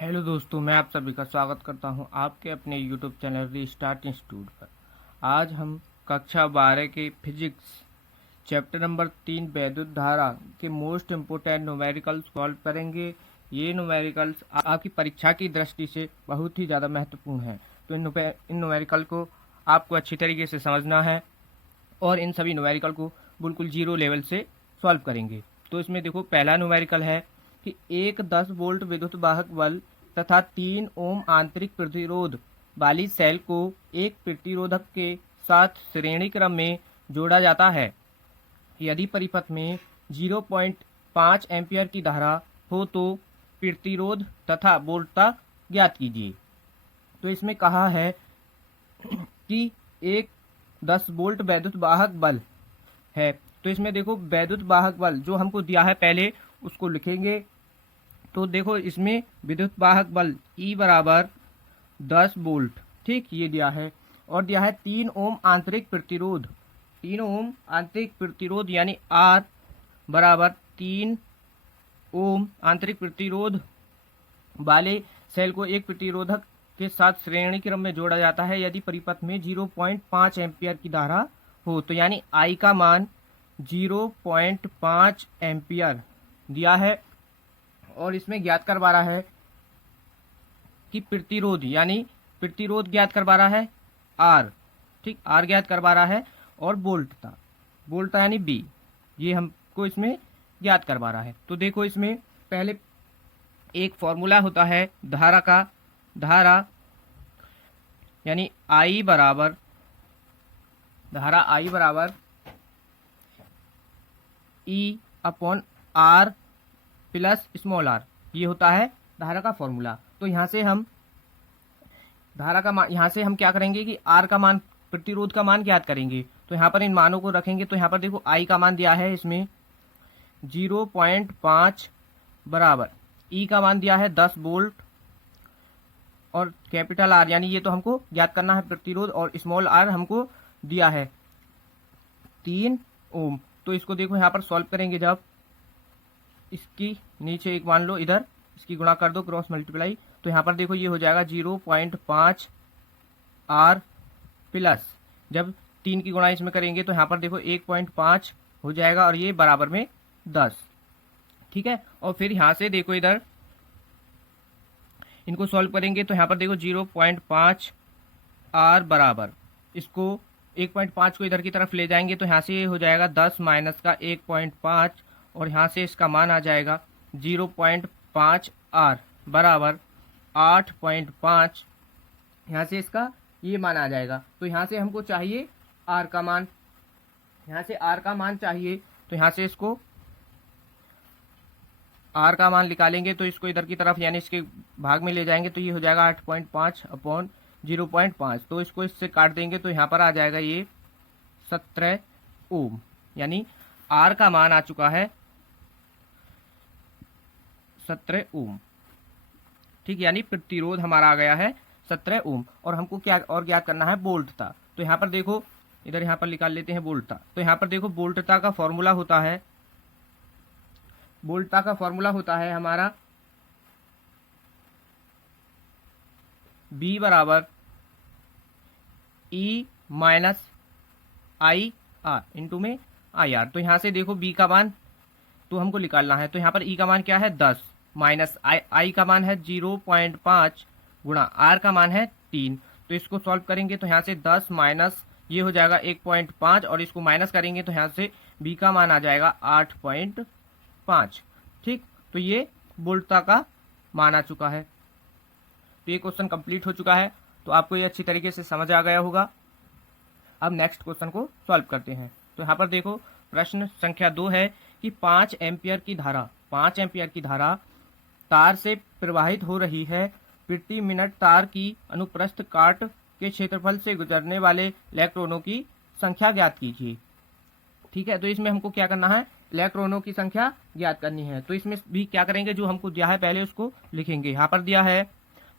Hello दोस्तों, मैं आप सभी का स्वागत करता हूं आपके अपने यूट्यूब चैनल रीस्टार्ट इंस्टीट्यूट पर। आज हम कक्षा 12 के फिजिक्स चैप्टर नंबर 3 वैद्युत धारा के मोस्ट इम्पोर्टेंट न्यूमेरिकल्स सॉल्व करेंगे। ये न्यूमेरिकल्स आपकी परीक्षा की दृष्टि से बहुत ही ज़्यादा महत्वपूर्ण है, तो इन न्यूमेरिकल को आपको अच्छी तरीके से समझना है और इन सभी न्यूमेरिकल को बिल्कुल जीरो लेवल से सॉल्व करेंगे। तो इसमें देखो, पहला न्यूमेरिकल है कि एक 10 वोल्ट विद्युत वाहक बल तथा 3 ओम आंतरिक प्रतिरोध वाली सेल को एक प्रतिरोधक के साथ श्रेणी क्रम में जोड़ा जाता है। यदि परिपथ में 0.5 एम्पियर की धारा हो तो प्रतिरोध तथा वोल्टता ज्ञात कीजिए। तो इसमें कहा है कि एक 10 वोल्ट वैद्युत वाहक बल है। तो इसमें देखो, वैद्युत वाहक बल जो हमको दिया है पहले उसको लिखेंगे। तो देखो, इसमें विद्युत वाहक बल E बराबर 10 वोल्ट, ठीक, ये दिया है। और दिया है 3 ओम आंतरिक प्रतिरोध, 3 ओम आंतरिक प्रतिरोध यानी R बराबर 3 ओम आंतरिक प्रतिरोध वाले सेल को एक प्रतिरोधक के साथ श्रेणी क्रम में जोड़ा जाता है यदि परिपथ में 0.5 एम्पियर की धारा हो। तो यानी I का मान 0.5 एम्पियर दिया है और इसमें ज्ञात करवा रहा है कि प्रतिरोध यानी प्रतिरोध ज्ञात करवा रहा है R, ठीक, R ज्ञात करवा रहा है और वोल्टता यानी B, ये हमको इसमें ज्ञात करवा रहा है। तो देखो, इसमें पहले एक फॉर्मूला होता है धारा यानी I बराबर E upon R plus small r, ये होता है धारा का फॉर्मूला। तो यहाँ से हम क्या करेंगे कि R का मान, प्रतिरोध का मान ज्ञात करेंगे। तो यहाँ पर इन मानों को रखेंगे। तो यहाँ पर देखो, I का मान दिया है इसमें 0.5 बराबर E का मान दिया है 10 वोल्ट और कैपिटल R यानी ये तो हमको ज्ञात करना है प्रतिरोध, और स्मॉल r हमको दिया है 3 ओम। तो इसको देखो, यहाँ पर सॉल्व करेंगे जब इसकी नीचे एक मान लो, इधर इसकी गुणा कर दो, क्रॉस मल्टीप्लाई। तो यहाँ पर देखो, ये हो जाएगा 0.5 R प्लस, जब 3 की गुणा इसमें करेंगे तो यहाँ पर देखो 1.5 हो जाएगा और ये बराबर में 10, ठीक है। और फिर यहाँ से देखो, इधर इनको सॉल्व करेंगे तो यहाँ पर देखो 0.5 R बराबर, इसको 1.5 को इधर की तरफ ले जाएंगे तो यहाँ से ये हो जाएगा 10 माइनस का 1.5 और यहाँ से इसका मान आ जाएगा 0.5 R बराबर 8.5, यहाँ से इसका ये मान आ जाएगा। तो यहाँ से हमको चाहिए R का मान, यहाँ से R का मान चाहिए। तो यहाँ से इसको R का मान निकालेंगे तो इसको इधर की तरफ यानी इसके भाग में ले जाएंगे तो ये हो जाएगा 8.5 अपॉन 0.5। तो इसको इससे काट देंगे तो यहाँ पर आ जाएगा ये 17 ओम, यानी R का मान आ चुका है 17 ओम, ठीक, यानी प्रतिरोध हमारा आ गया है 17 ओम। और हमको क्या और ज्ञात करना है, वोल्टता। तो यहाँ पर देखो, इधर यहाँ पर निकाल लेते हैं वोल्टता। तो यहाँ पर देखो, वोल्टता का फॉर्मूला होता है हमारा B बराबर E minus I R into में आई आर। तो यहाँ से देखो, B का मान तो हमको निकालना है। तो यहाँ पर E का मान क्या है 10 माइनस I का मान है 0.5 गुणा R का मान है 3। तो इसको सॉल्व करेंगे तो यहाँ से 10 माइनस ये हो जाएगा 1.5 और इसको माइनस करेंगे तो यहाँ से B का मान आ जाएगा 8.5, ठीक। तो ये वोल्टता का मान आ चुका है। तो ये क्वेश्चन कंप्लीट हो चुका है। तो आपको ये अच्छी तरीके से समझ आ गया होगा। अब नेक्स्ट क्वेश्चन को सॉल्व करते हैं। तो यहाँ पर देखो, प्रश्न संख्या 2 है कि 5 एम्पियर की धारा तार से प्रवाहित हो रही है। प्रति मिनट तार की अनुप्रस्थ काट के क्षेत्रफल से गुजरने वाले इलेक्ट्रॉनों की संख्या ज्ञात कीजिए, ठीक है। तो इसमें हमको क्या करना है, इलेक्ट्रॉनों की संख्या ज्ञात करनी है। तो इसमें भी क्या करेंगे, जो हमको दिया है पहले उसको लिखेंगे। यहाँ पर दिया है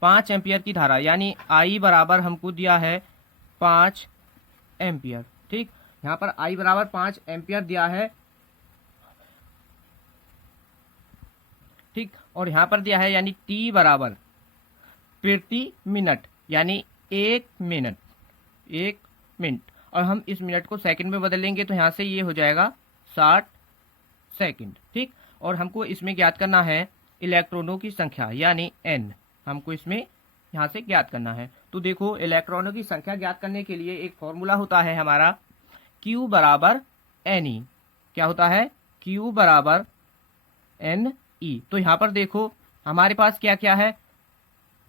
5 एम्पियर की धारा यानी I बराबर हमको दिया है 5 एम्पियर, ठीक। यहाँ पर I बराबर 5 एम्पियर दिया है, ठीक। और यहाँ पर दिया है यानी T बराबर प्रति मिनट, यानी 1 मिनट। और हम इस मिनट को सेकंड में बदलेंगे तो यहाँ से ये हो जाएगा 60 सेकंड। ठीक, और हमको इसमें ज्ञात करना है इलेक्ट्रॉनों की संख्या, यानी n हमको इसमें यहाँ से ज्ञात करना है। तो देखो, इलेक्ट्रॉनों की संख्या ज्ञात करने के लिए एक फॉर्मूला होता है हमारा Q बराबर Ne। क्या होता है? Q बराबर Ne। तो यहाँ पर देखो हमारे पास क्या क्या है,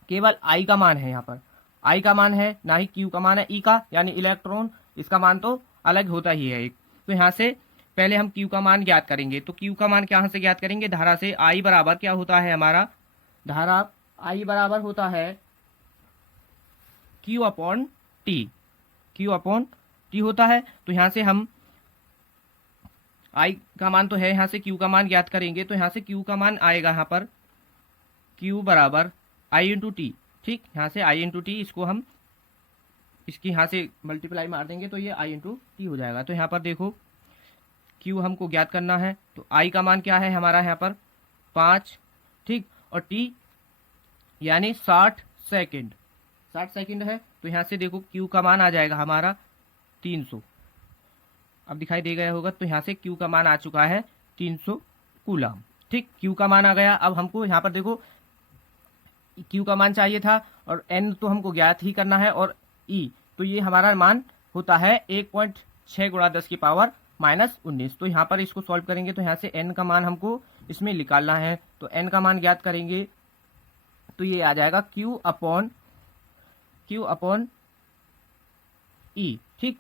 केवल I का मान है, यहाँ पर I का मान है, ना ही Q का मान है। E का यानी इलेक्ट्रॉन, इसका मान तो अलग होता ही है एक। तो यहाँ से पहले हम Q का मान ज्ञात करेंगे। तो Q का मान कहाँ से ज्ञात करेंगे? धारा से। I बराबर क्या होता है हमारा? धारा I बराबर होता है Q upon T। Q upon T होता है। तो यहाँ से हम I का मान तो है, यहाँ से Q का मान ज्ञात करेंगे। तो यहाँ से Q का मान आएगा यहाँ पर Q बराबर I इंटू टी। ठीक, यहाँ से I इंटू टी, इसको हम इसकी यहाँ से मल्टीप्लाई मार देंगे तो ये I इंटू टी हो जाएगा। तो यहाँ पर देखो Q हमको ज्ञात करना है, तो I का मान क्या है हमारा यहाँ पर? 5। ठीक, और T यानी 60 सेकेंड, 60 सेकेंड है। तो यहाँ से देखो Q का मान आ जाएगा हमारा 300। अब दिखाई दे गया होगा। तो यहाँ से Q का मान आ चुका है 300 कूलम। ठीक, Q का मान आ गया। अब हमको यहाँ पर देखो Q का मान चाहिए था और N तो हमको ज्ञात ही करना है, और E तो ये हमारा मान होता है 1.6 गुणा 10 की पावर माइनस 19। तो यहाँ पर इसको सॉल्व करेंगे तो यहाँ से N का मान हमको इसमें निकालना है। तो N का मान ज्ञात करेंगे तो ये आ जाएगा Q अपॉन E। ठीक,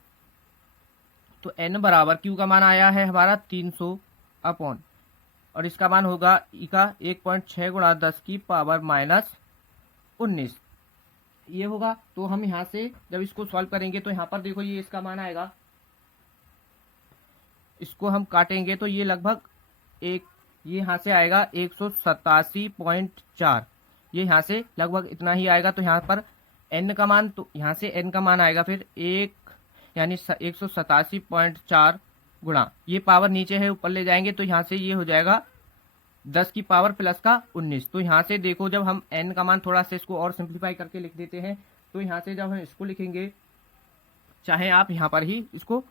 तो N बराबर Q का मान आया है हमारा 300 अपॉन, और इसका मान होगा E का 1.6 गुणा 10 की पावर माइनस 19 ये होगा। तो हम यहाँ से जब इसको सॉल्व करेंगे तो यहाँ पर देखो ये इसका मान आएगा, इसको हम काटेंगे तो ये लगभग ये यहाँ से आएगा 187.4, ये यहाँ से लगभग इतना ही आएगा। तो यहाँ पर N का मान, तो यहाँ से N का मान आएगा फिर 1 यानी 187.4 गुणा, ये पावर नीचे है ऊपर ले जाएंगे तो यहाँ से ये हो जाएगा 10 की पावर प्लस का 19। तो यहाँ से देखो जब हम N का मान थोड़ा सा इसको और सिंप्लीफाई करके लिख देते हैं, तो यहाँ से जब हम इसको लिखेंगे, चाहे आप यहाँ पर ही इसको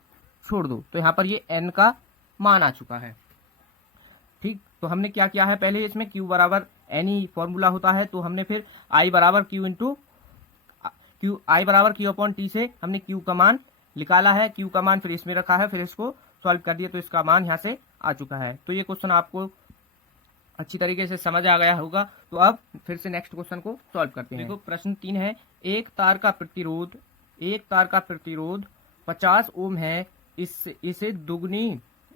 छोड़ दो, तो यहाँ पर ये N का मान आ चुका है। ठीक, तो हमने क्या किया है, पहले इसमें Q बराबर N फॉर्मूला होता है, तो हमने फिर I बराबर Q अपॉन T से हमने Q का मान निकाला है। Q का मान फिर इसमें रखा है, फिर इसको सॉल्व कर दिया तो इसका मान यहाँ से आ चुका है। तो ये क्वेश्चन आपको अच्छी तरीके से समझ आ गया होगा। तो अब फिर से नेक्स्ट क्वेश्चन को सॉल्व करते हैं। देखो प्रश्न 3 है, एक तार का प्रतिरोध 50 ओम है,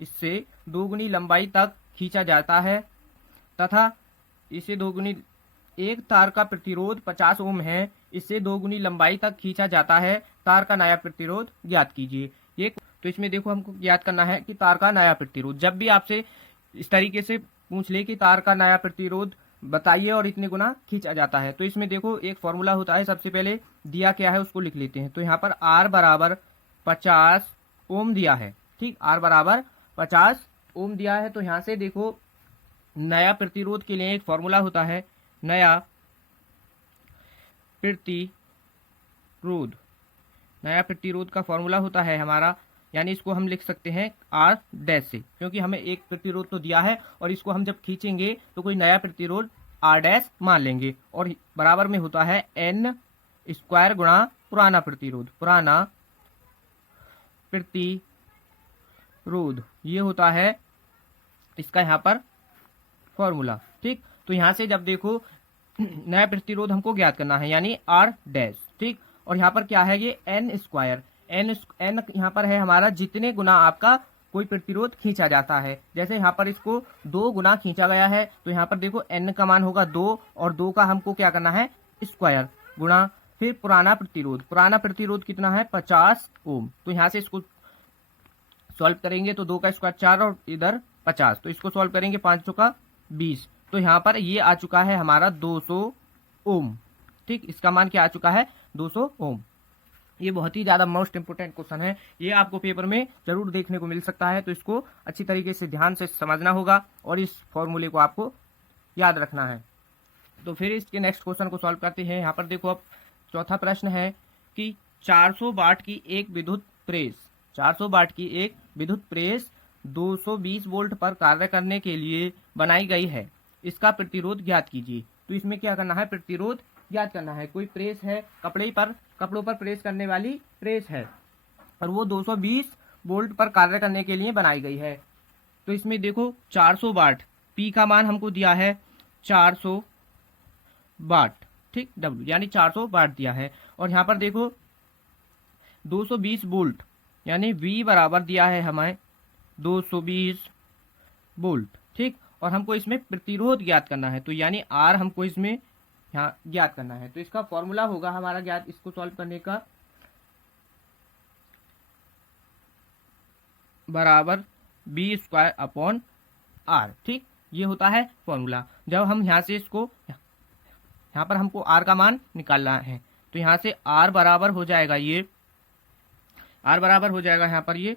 इससे दोगुनी लंबाई तक खींचा जाता है तथा एक तार का प्रतिरोध 50 ओम है, इससे दोगुनी लंबाई तक खींचा जाता है, तार का नया प्रतिरोध ज्ञात कीजिए। ये तो इसमें देखो हमको ज्ञात करना है कि तार का नया प्रतिरोध। जब भी आपसे इस तरीके से पूछ ले कि तार का नया प्रतिरोध बताइए और इतने गुना खींचा जाता है, तो इसमें देखो एक फॉर्मूला होता है। सबसे पहले दिया क्या है उसको लिख लेते हैं। तो यहाँ पर R बराबर 50 ओम दिया है। ठीक, R बराबर 50 ओम दिया है। तो यहाँ से देखो नया प्रतिरोध के लिए एक फॉर्मूला होता है, नया प्रतिरोध का फॉर्मूला होता है हमारा, यानी इसको हम लिख सकते हैं R डैश से, क्योंकि हमें एक प्रतिरोध तो दिया है और इसको हम जब खींचेंगे तो कोई नया प्रतिरोध R डैश मान लेंगे, और बराबर में होता है N स्क्वायर गुणा पुराना प्रतिरोध, ये होता है इसका यहाँ पर फॉर्मूला। ठीक, तो यहाँ से जब देखो नया प्रतिरोध हमको ज्ञात करना है, यानी R डैश। ठीक, और यहाँ पर क्या है, ये N स्क्वायर, N यहाँ पर है हमारा जितने गुना आपका कोई प्रतिरोध खींचा जाता है। जैसे यहाँ पर इसको 2 गुना खींचा गया है, तो यहाँ पर देखो N का मान होगा 2, और 2 का हमको क्या करना है, स्क्वायर गुणा फिर पुराना प्रतिरोध कितना है, 50 ओम। तो यहाँ से इसको सॉल्व करेंगे तो 2 का स्क्वायर 4 और इधर 50, तो इसको सॉल्व करेंगे 5 का 20। तो यहाँ पर ये आ चुका है हमारा 200 ओम। ठीक, इसका मान क्या आ चुका है, 200 ओम। ये बहुत ही ज्यादा मोस्ट इंपोर्टेंट क्वेश्चन है, ये आपको पेपर में जरूर देखने को मिल सकता है। तो इसको अच्छी तरीके से ध्यान से समझना होगा और इस फॉर्मूले को आपको याद रखना है। तो फिर इसके नेक्स्ट क्वेश्चन को सॉल्व करते हैं। यहाँ पर देखो अब चौथा प्रश्न है कि 400 वाट की एक विद्युत प्रेस 400 वाट की एक विद्युत प्रेस 220 वोल्ट पर कार्य करने के लिए बनाई गई है, इसका प्रतिरोध ज्ञात कीजिए। तो इसमें क्या करना है, प्रतिरोध ज्ञात करना है। कोई प्रेस है, कपड़ों पर प्रेस करने वाली प्रेस है और वो 220 वोल्ट पर कार्य करने के लिए बनाई गई है। तो इसमें देखो 400 वाट, पी का मान हमको दिया है 400 वाट, ठीक, डब्ल्यू यानी 400 वाट दिया है। और यहाँ पर देखो 220 वोल्ट यानी वी बराबर दिया है हमें 220 वोल्ट, ठीक। और हमको इसमें प्रतिरोध ज्ञात करना है, तो यानी आर हमको इसमें यहाँ ज्ञात करना है। तो इसका फॉर्मूला होगा हमारा ज्ञात, इसको सॉल्व करने का, बराबर बी स्क्वायर अपॉन आर, ठीक। ये होता है फॉर्मूला। जब हम यहाँ से इसको, यहाँ पर हमको आर का मान निकालना है, तो यहाँ से आर बराबर हो जाएगा यहाँ पर ये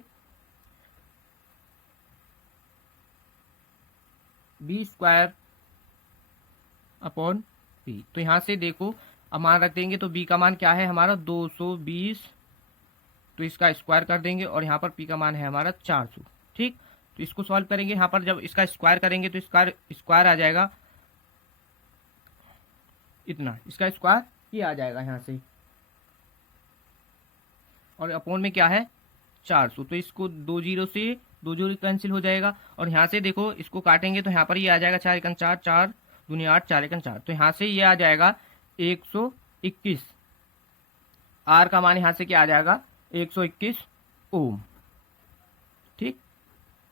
बी स्क्वायर अपॉन पी। तो यहाँ से देखो अब मान रख देंगे, तो बी का मान क्या है हमारा 220, तो इसका स्क्वायर कर देंगे और यहाँ पर पी का मान है हमारा 400, ठीक। तो इसको सॉल्व करेंगे, यहाँ पर जब इसका स्क्वायर करेंगे तो स्क्वायर आ जाएगा इतना, इसका स्क्वायर ये आ जाएगा यहाँ से, और अपॉन में क्या है 400। तो इसको 20 से 2 कैंसिल हो जाएगा और यहाँ से देखो इसको काटेंगे तो यहाँ पर ये आ जाएगा 4 एकन 4, 4 दूनी 8, 4 एकन 4, तो यहाँ से ये आ जाएगा 121। आर का मान यहाँ से क्या आ जाएगा 121 ओम, ठीक।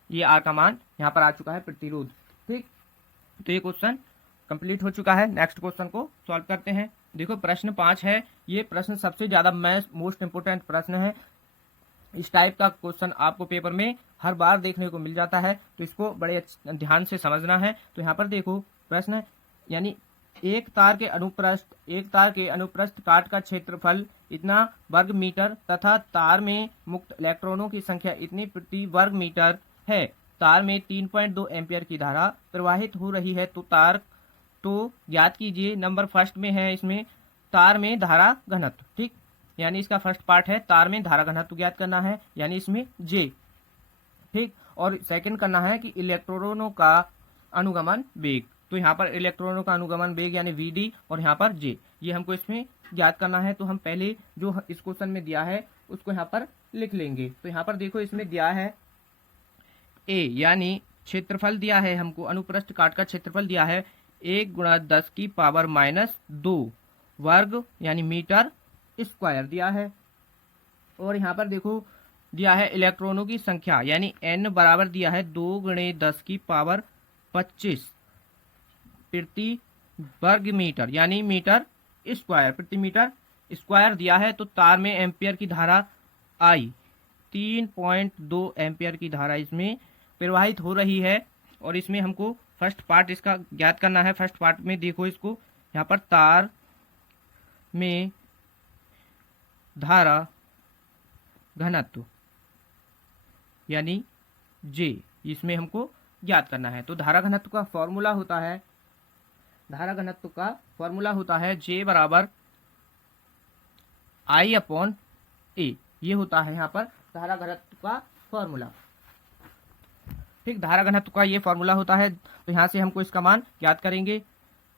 ये आर का मान यहाँ पर आ चुका है, प्रतिरोध, ठीक। तो ये क्वेश्चन कंप्लीट हो चुका है। नेक्स्ट क्वेश्चन को सॉल्व करते हैं। देखो प्रश्न 5 है, ये प्रश्न सबसे ज्यादा मोस्ट इंपोर्टेंट प्रश्न है। इस टाइप का क्वेश्चन आपको पेपर में हर बार देखने को मिल जाता है, तो इसको बड़े ध्यान से समझना है। तो यहाँ पर देखो प्रश्न, यानी एक तार के अनुप्रस्थ काट का क्षेत्रफल इतना वर्ग मीटर तथा तार में मुक्त इलेक्ट्रॉनों की संख्या इतनी प्रति वर्ग मीटर है। तार में 3.2 एम्पियर की धारा प्रवाहित हो रही है, तो याद कीजिए। नंबर फर्स्ट में है इसमें तार में धारा घनत्व, ठीक, यानी इसका फर्स्ट पार्ट है तार में धारा घनत्व ज्ञात करना है, यानी इसमें जे, ठीक। और सेकंड करना है कि इलेक्ट्रॉनों का अनुगमन वेग, तो यहाँ पर इलेक्ट्रॉनों का अनुगमन वेग यानी वीडी, और यहाँ पर जे, ये हमको इसमें ज्ञात करना है। तो हम पहले जो इस क्वेश्चन में दिया है उसको यहाँ पर लिख लेंगे। तो यहाँ पर देखो इसमें दिया है ए, यानी क्षेत्रफल दिया है हमको, अनुप्रस्थ काट का क्षेत्रफल दिया है 1 × 10 की पावर -2 वर्ग यानी मीटर स्क्वायर दिया है। और यहाँ पर देखो दिया है इलेक्ट्रॉनों की संख्या, यानी n बराबर दिया है 2 × 10 की पावर 25 प्रति वर्ग मीटर, यानी मीटर स्क्वायर, प्रति मीटर स्क्वायर दिया है। तो तार में एम्पियर की धारा आई, 3.2 एम्पियर की धारा इसमें प्रवाहित हो रही है। और इसमें हमको फर्स्ट पार्ट इसका ज्ञात करना है। फर्स्ट पार्ट में देखो इसको, यहाँ पर तार में धारा घनत्व यानी जे, इसमें हमको ज्ञात करना है। तो धारा घनत्व का फॉर्मूला होता है जे बराबर I अपॉन ए, ये होता है यहाँ पर धारा घनत्व का फॉर्मूला, ठीक। धारा घनत्व का ये फॉर्मूला होता है। तो यहाँ से हमको इसका मान ज्ञात करेंगे।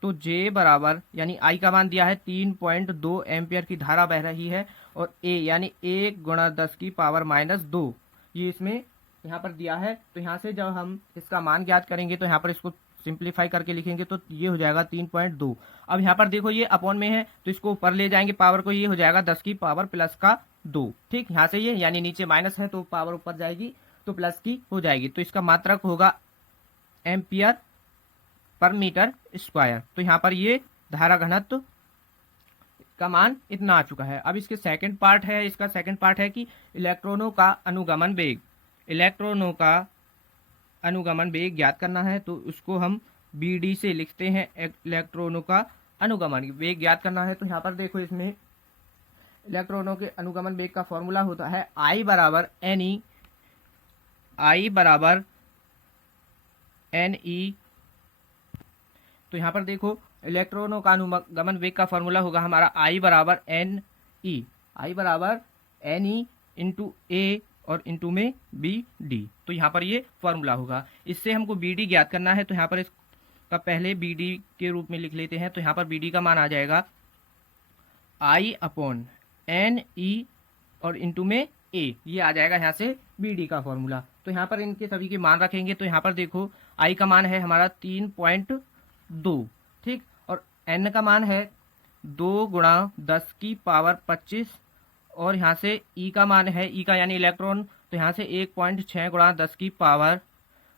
तो जे बराबर, यानी आई का मान दिया है 3.2 एम्पियर की धारा बह रही है, और ए यानी 1 × 10 की पावर -2 ये इसमें यहाँ पर दिया है। तो यहाँ से जब हम इसका मान ज्ञात करेंगे तो यहाँ पर इसको सिंप्लीफाई करके लिखेंगे तो ये हो जाएगा 3.2। अब यहाँ पर देखो ये अपॉन में है, तो इसको ऊपर ले जाएंगे पावर को, ये हो जाएगा 10 की पावर +2, ठीक। यहाँ से ये, यानी नीचे माइनस है तो पावर ऊपर जाएगी तो प्लस की हो जाएगी। तो इसका मात्रक होगा एम्पियर पर मीटर स्क्वायर। तो यहाँ पर ये धारा घनत्व का मान इतना आ चुका है। अब इसके सेकंड पार्ट है कि इलेक्ट्रॉनों का अनुगमन वेग ज्ञात करना है। तो उसको हम BD से लिखते हैं, इलेक्ट्रॉनों का अनुगमन वेग ज्ञात करना है। तो यहाँ पर देखो इसमें इलेक्ट्रॉनों के अनुगमन वेग का फॉर्मूला होता है I बराबर NE। तो यहाँ पर देखो इलेक्ट्रॉनों का अनुगमन वेग का फॉर्मूला होगा हमारा I बराबर एन ई, आई बराबर एन ई इंटू ए और इंटू में बी डी। तो यहाँ पर ये फॉर्मूला होगा। इससे हमको बी डी ज्ञात करना है, तो यहाँ पर इसका पहले बी डी के रूप में लिख लेते हैं। तो यहाँ पर बी डी का मान आ जाएगा आई अपॉन एन ई और इंटू में ए, ये आ जाएगा यहाँ से बी डी का फॉर्मूला। तो यहाँ पर इनके सभी के मान रखेंगे। तो यहाँ पर देखो आई का मान है हमारा 3.2, ठीक, और एन का मान है 2 गुणा 10 की पावर 25, और यहाँ से ई का मान है, ई का यानी इलेक्ट्रॉन, तो यहाँ से 1.6 गुणा 10 की पावर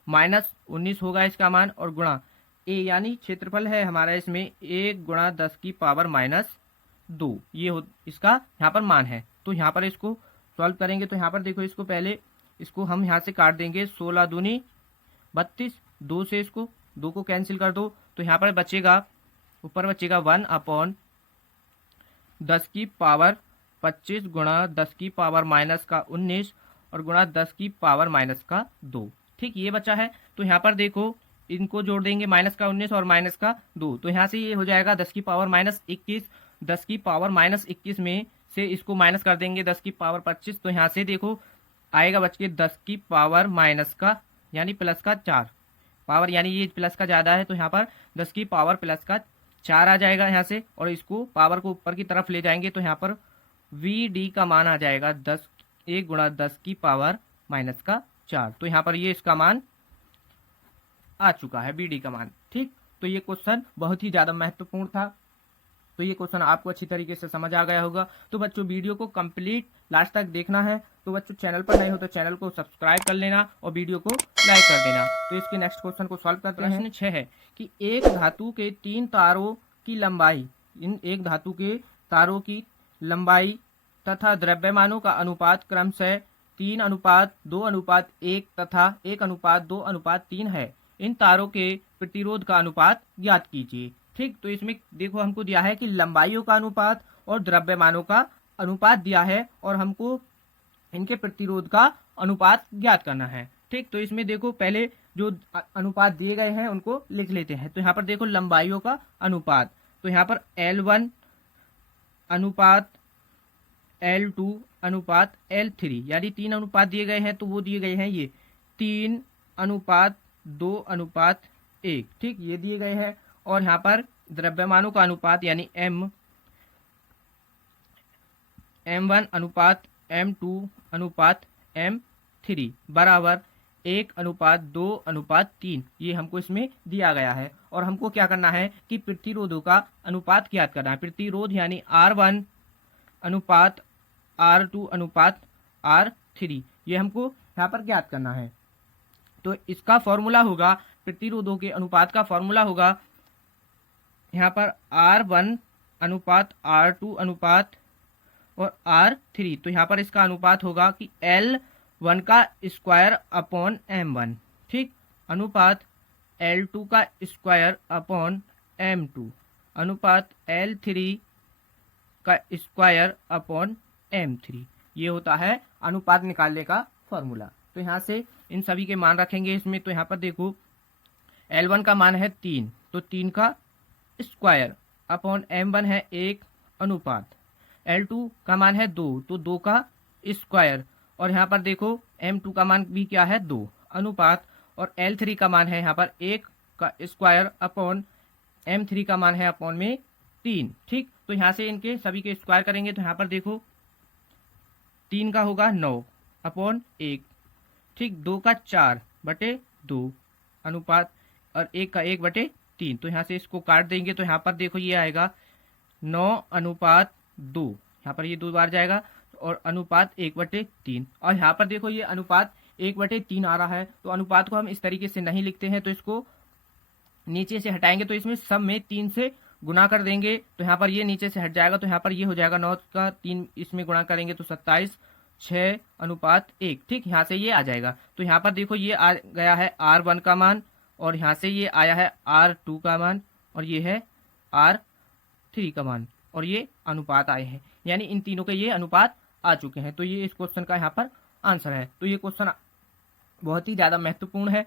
-19 होगा इसका मान, और गुणा ए यानी क्षेत्रफल है हमारा इसमें 1 गुणा 10 की पावर -2, ये इसका यहाँ पर मान है। तो यहाँ पर इसको सॉल्व करेंगे। तो यहाँ पर देखो इसको पहले इसको हम यहाँ से काट देंगे, 16 दूनी 32, 2 से इसको 2 को कैंसिल कर दो। तो यहाँ पर बचेगा, ऊपर बचेगा 1 अपॉन 10 की पावर 25 गुणा 10 की पावर -19 और गुणा 10 की पावर -2, ठीक, ये बचा है। तो यहाँ पर देखो इनको जोड़ देंगे, -19 और -2, तो यहाँ से ये हो जाएगा 10 की पावर -21, 10 की पावर -21 में से इसको माइनस कर देंगे 10 की पावर 25, तो यहाँ से देखो आएगा बच के 10 की पावर माइनस का यानी प्लस का 4 पावर, यानी ये प्लस का ज़्यादा है, तो यहाँ पर 10 की पावर प्लस का 4 आ जाएगा यहाँ से, और इसको पावर को ऊपर की तरफ ले जाएंगे। तो यहाँ पर वी डी का मान आ जाएगा 1 गुणा 10 की पावर -4। तो यहाँ पर ये इसका मान आ चुका है, बी डी का मान, ठीक। तो ये क्वेश्चन बहुत ही ज़्यादा महत्वपूर्ण था। तो ये क्वेश्चन आपको अच्छी तरीके से समझ आ गया होगा। तो बच्चों वीडियो को कंप्लीट लास्ट तक देखना है। तो बच्चों चैनल पर नए हो तो चैनल को सब्सक्राइब कर लेना और वीडियो को लाइक कर देना। तो इसके नेक्स्ट क्वेश्चन को सॉल्व करते हैं। प्रश्न 6 है कि एक धातु के 3 तारों की लंबाई, इन एक धातु के तारों की लंबाई तथा द्रव्यमानों का अनुपात क्रमशः 3:2:1 तथा 1:2:3 है। इन तारों के प्रतिरोध का अनुपात ज्ञात कीजिए, ठीक। तो इसमें देखो हमको दिया है कि लंबाइयों का अनुपात और द्रव्यमानों का अनुपात दिया है, और हमको इनके प्रतिरोध का अनुपात ज्ञात करना है, ठीक। तो इसमें देखो पहले जो अनुपात दिए गए हैं उनको लिख लेते हैं। तो यहाँ पर देखो लंबाइयों का अनुपात, तो यहाँ पर L1 अनुपात L2 अनुपात L3, यानी 3 अनुपात दिए गए हैं। तो वो दिए गए हैं ये 3:2:1, ठीक, ये दिए गए हैं। और यहाँ पर द्रव्यमानों का अनुपात यानी M1 अनुपात M2 अनुपात M3 बराबर 1:2:3, ये हमको इसमें दिया गया है। और हमको क्या करना है कि प्रतिरोधों का अनुपात ज्ञात करना है। प्रतिरोध यानी R1 अनुपात R2 अनुपात R3, ये हमको यहाँ पर ज्ञात करना है। तो इसका फॉर्मूला होगा, प्रतिरोधों के अनुपात का फॉर्मूला होगा यहाँ पर R1 अनुपात R2 अनुपात और R3। तो यहाँ पर इसका अनुपात होगा कि L1 का स्क्वायर अपॉन M1, ठीक, अनुपात L2 का स्क्वायर अपॉन M2 अनुपात L3 का स्क्वायर अपॉन M3, ये होता है अनुपात निकालने का फॉर्मूला। तो यहाँ से इन सभी के मान रखेंगे इसमें। तो यहाँ पर देखो L1 का मान है 3, तो 3 का स्क्वायर अपॉन M1 है 1 अनुपात, L2 का मान है 2, तो 2 का स्क्वायर, और यहाँ पर देखो M2 का मान भी क्या है 2 अनुपात, और L3 का मान है यहाँ पर 1 का स्क्वायर अपॉन M3 का मान है अपॉन में 3, ठीक। तो यहाँ से इनके सभी के स्क्वायर करेंगे। तो यहाँ पर देखो 3 का होगा 9 अपॉन 1, ठीक, 2 का 4/2 अनुपात, और 1 का 1/3। तो यहाँ से इसको काट देंगे। तो यहाँ पर देखो ये आएगा 9:2, यहाँ पर ये 2 बार जाएगा, और अनुपात 1/3। और यहाँ पर देखो ये अनुपात 1/3 आ रहा है। तो अनुपात को हम इस तरीके से नहीं लिखते हैं, तो इसको नीचे से हटाएंगे। तो इसमें सब में 3 से गुना कर देंगे। तो यहाँ पर ये नीचे से हट जाएगा। तो यहाँ पर ये हो जाएगा 9 का 3 इसमें गुणा करेंगे तो 27, 6:1, ठीक, यहाँ से ये आ जाएगा। तो यहाँ पर देखो ये आ गया है R1 का मान, और यहाँ से ये आया है R2 का मान, और ये है R3 का मान, और ये अनुपात आए हैं, यानी इन तीनों के ये अनुपात आ चुके हैं। तो ये इस क्वेश्चन का यहाँ पर आंसर है। तो ये क्वेश्चन बहुत ही ज़्यादा महत्वपूर्ण है।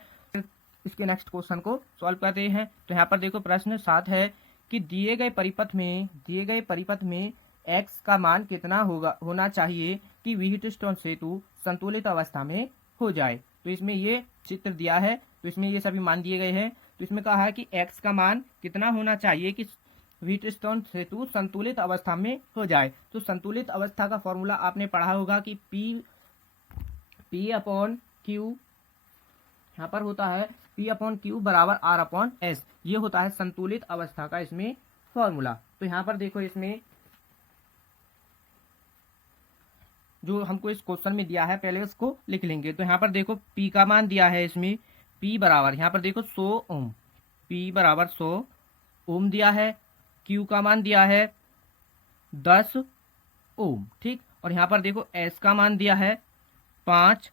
इसके नेक्स्ट क्वेश्चन को सॉल्व करते हैं। तो यहाँ पर देखो प्रश्न 7 है कि दिए गए परिपथ में x का मान कितना होना चाहिए कि व्हीटस्टोन सेतु संतुलित अवस्था में हो जाए। तो इसमें ये चित्र दिया है, तो इसमें ये सभी मान दिए गए हैं। तो इसमें कहा है कि x का मान कितना होना चाहिए कि व्हीटस्टोन सेतु संतुलित अवस्था में हो जाए। तो संतुलित अवस्था का फॉर्मूला आपने पढ़ा होगा कि P अपॉन क्यू, यहाँ पर होता है P अपॉन क्यू बराबर R अपॉन S। ये होता है संतुलित अवस्था का इसमें फॉर्मूला। तो यहाँ पर देखो, इसमें जो हमको इस क्वेश्चन में दिया है पहले उसको लिख लेंगे। तो यहाँ पर देखो P का मान दिया है, इसमें P बराबर, यहाँ पर देखो 100 ओम, P बराबर 100 ओम दिया है। Q का मान दिया है 10 ओम, ठीक। और यहाँ पर देखो S का मान दिया है 5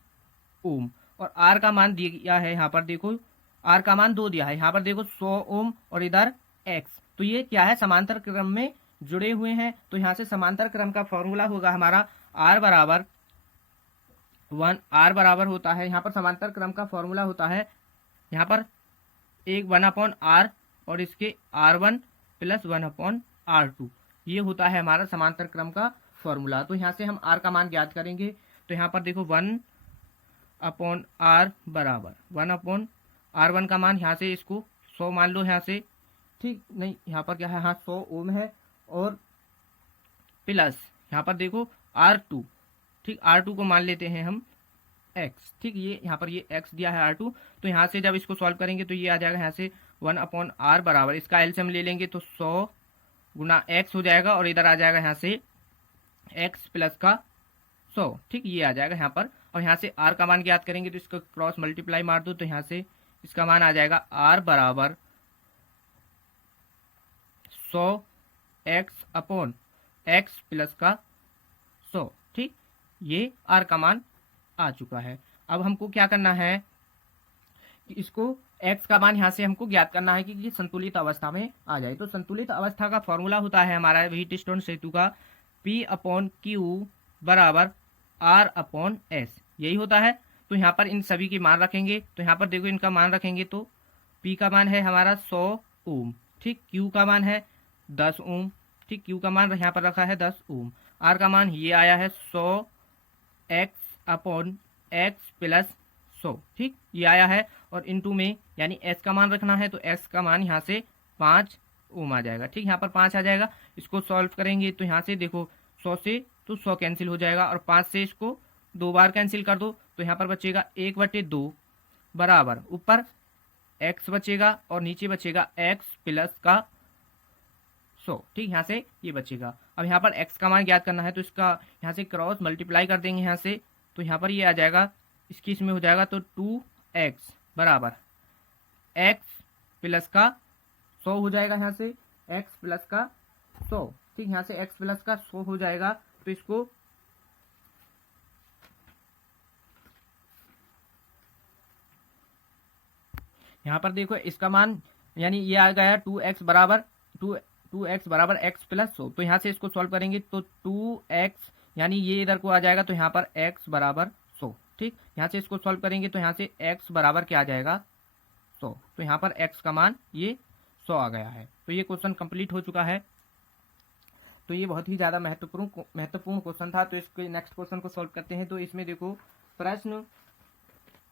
ओम और R का मान दिया है, यहाँ पर देखो R का मान 2 दिया है। यहाँ पर देखो 100 ओम और इधर X। तो ये क्या है, समांतर क्रम में जुड़े हुए हैं। तो यहाँ से समांतर क्रम का फॉर्मूला होगा हमारा R बराबर 1, R बराबर होता है, यहाँ पर समांतर क्रम का फॉर्मूला होता है, यहाँ पर 1 अपॉन R और इसके R1 प्लस 1 अपॉन R2। ये होता है हमारा समांतर क्रम का फॉर्मूला। तो यहाँ से हम R का मान ज्ञात करेंगे। तो यहाँ पर देखो 1 अपॉन R बराबर 1 अपॉन R1 का मान, यहाँ से इसको 100 मान लो, यहाँ से ठीक नहीं, यहाँ पर क्या है, हाँ 100 ओम है, और प्लस यहाँ पर देखो R2, ठीक, R2 को मान लेते हैं हम x, ठीक। ये यहाँ पर ये x दिया है R2। तो यहाँ से जब इसको सॉल्व करेंगे तो ये आ जाएगा यहाँ से 1 अपॉन R बराबर, इसका एलसीएम ले लेंगे तो 100 गुना x हो जाएगा, और इधर आ जाएगा यहाँ से x प्लस का 100, ठीक। ये आ जाएगा यहाँ पर, और यहाँ से R का मान ज्ञात करेंगे तो इसको क्रॉस मल्टीप्लाई मार दो, तो यहाँ से इसका मान आ जाएगा R बराबर 100 x अपॉन x प्लस का 100, ठीक। ये R का मान आ चुका है। अब हमको क्या करना है कि इसको x का मान यहाँ से हमको ज्ञात करना है कि ये संतुलित अवस्था में आ जाए। तो संतुलित अवस्था का फॉर्मूला होता है हमारा व्हीटस्टोन सेतु का P अपॉन क्यू बराबर R अपॉन S, यही होता है। तो यहाँ पर इन सभी के मान रखेंगे। तो यहाँ पर देखो इनका मान रखेंगे तो P का मान है हमारा 100 ओम, ठीक। Q का मान है 10 ओम, ठीक। Q का मान यहाँ पर रखा है 10 ओम। R का मान ये आया है 100 x अपॉन x प्लस 100, ठीक, ये आया है। और इनटू में यानी s का मान रखना है, तो s का मान यहाँ से 5 ओम आ जाएगा, ठीक। यहाँ पर 5 आ जाएगा। इसको सॉल्व करेंगे तो यहाँ से देखो 100 से तो 100 कैंसिल हो जाएगा, और 5 से इसको 2 बार कैंसिल कर दो, तो यहाँ पर बचेगा 1/2 बराबर ऊपर x बचेगा और नीचे बचेगा x प्लस का 100, ठीक। यहाँ से ये बचेगा। अब यहाँ पर x का मान ज्ञात करना है, तो इसका यहाँ से क्रॉस मल्टीप्लाई कर देंगे यहाँ से, तो यहाँ पर ये आ जाएगा, इसकी इसमें हो जाएगा, तो 2x बराबर x प्लस का 100 हो जाएगा, यहाँ से x प्लस का 100, ठीक। यहाँ से x प्लस का 100 हो जाएगा। तो इसको यहाँ पर देखो इसका मान यानी ये आ गया 2x बराबर 2x बराबर x प्लस 100। तो यहाँ से इसको सॉल्व करेंगे तो 2x यानी ये इधर को आ जाएगा, तो यहाँ पर x बराबर 100, ठीक। यहाँ से इसको सॉल्व करेंगे तो यहाँ से x बराबर क्या आ जाएगा 100। तो यहाँ पर x का मान ये 100 आ गया है। तो ये क्वेश्चन कंप्लीट हो चुका है। तो ये बहुत ही ज़्यादा महत्वपूर्ण क्वेश्चन था। तो इसके नेक्स्ट क्वेश्चन को सॉल्व करते हैं। तो इसमें देखो प्रश्न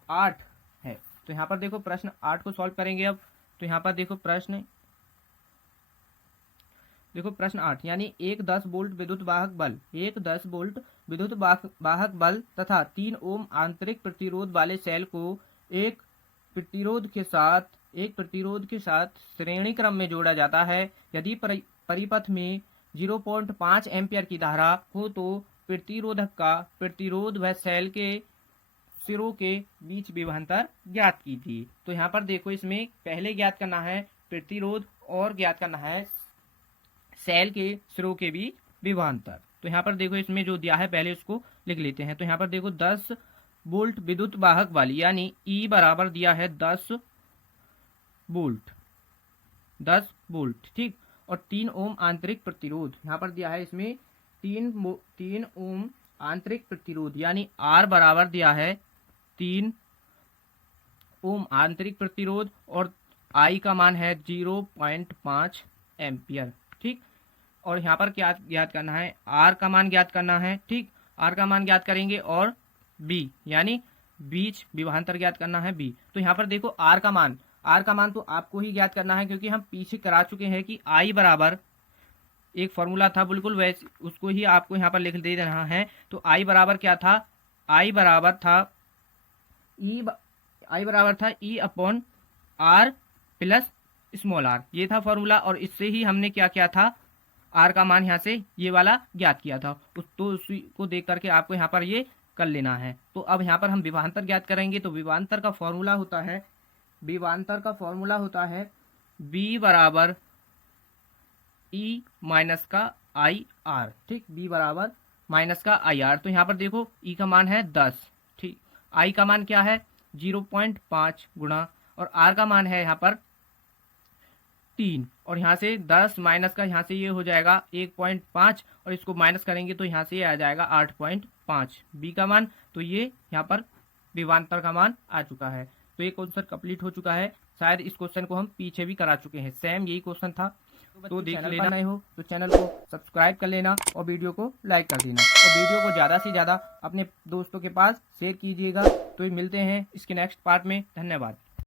8 है। तो यहाँ पर देखो प्रश्न 8 को सॉल्व करेंगे अब। तो यहाँ पर देखो प्रश्न 8 यानी एक 10 वोल्ट विद्युत वाहक बल तथा 3 ओम आंतरिक प्रतिरोध वाले सेल को एक प्रतिरोध के साथ श्रेणी क्रम में जोड़ा जाता है। यदि परिपथ में 0.5 एम्पियर की धारा हो तो प्रतिरोधक का प्रतिरोध व सेल के सिरों के बीच विभवांतर ज्ञात कीजिए। तो यहाँ पर देखो इसमें पहले ज्ञात करना है प्रतिरोध और ज्ञात करना है सेल के सिरों के बीच विभवांतर। तो यहाँ पर देखो इसमें जो दिया है पहले उसको लिख लेते हैं। तो यहाँ पर देखो 10 वोल्ट विद्युत वाहक वाली यानी E बराबर दिया है 10 वोल्ट, ठीक। और 3 ओम आंतरिक प्रतिरोध यहाँ पर दिया है इसमें 3 ओम आंतरिक प्रतिरोध यानी R बराबर दिया है 3 ओम आंतरिक प्रतिरोध और I का मान है 0.5 एम्पियर। ठीक, और यहाँ पर क्या ज्ञात करना है, आर का मान ज्ञात करना है। ठीक, आर का मान ज्ञात करेंगे और बी यानी बीच विभवांतर ज्ञात करना है बी। तो यहाँ पर देखो आर का मान तो आपको ही ज्ञात करना है, क्योंकि हम पीछे करा चुके हैं कि आई बराबर एक फॉर्मूला था बिल्कुल वैसे, उसको ही आपको यहाँ पर लिख दे रहा है। तो आई बराबर क्या था, आई बराबर था E upon R plus small R, ये था फॉर्मूला। और इससे ही हमने क्या किया था, आर का मान यहाँ से ये वाला ज्ञात किया था। तो उसी को देख करके आपको यहाँ पर ये कर लेना है। तो अब यहाँ पर हम विभवांतर ज्ञात करेंगे। तो विभवांतर का फॉर्मूला होता है बी बराबर ई माइनस का आई आर। ठीक, बी बराबर माइनस का आई आर। तो यहाँ पर देखो ई का मान है 10, ठीक, आई का मान क्या है 0.5 गुणा, और आर का मान है यहाँ पर 3, और यहाँ से 10 माइनस का यहाँ से ये हो जाएगा 1.5, और इसको माइनस करेंगे तो यहाँ से ये आ जाएगा 8.5 बी का मान। तो ये यहाँ पर विभवांतर का मान आ चुका है। तो ये क्वेश्चन कंप्लीट हो चुका है। शायद इस क्वेश्चन को हम पीछे भी करा चुके हैं, सेम यही क्वेश्चन था। तो देख लेना, नए हो तो चैनल को सब्सक्राइब कर लेना और वीडियो को लाइक कर देना, और वीडियो को ज़्यादा से ज़्यादा अपने दोस्तों के पास शेयर कीजिएगा। तो मिलते हैं इसके नेक्स्ट पार्ट में। धन्यवाद।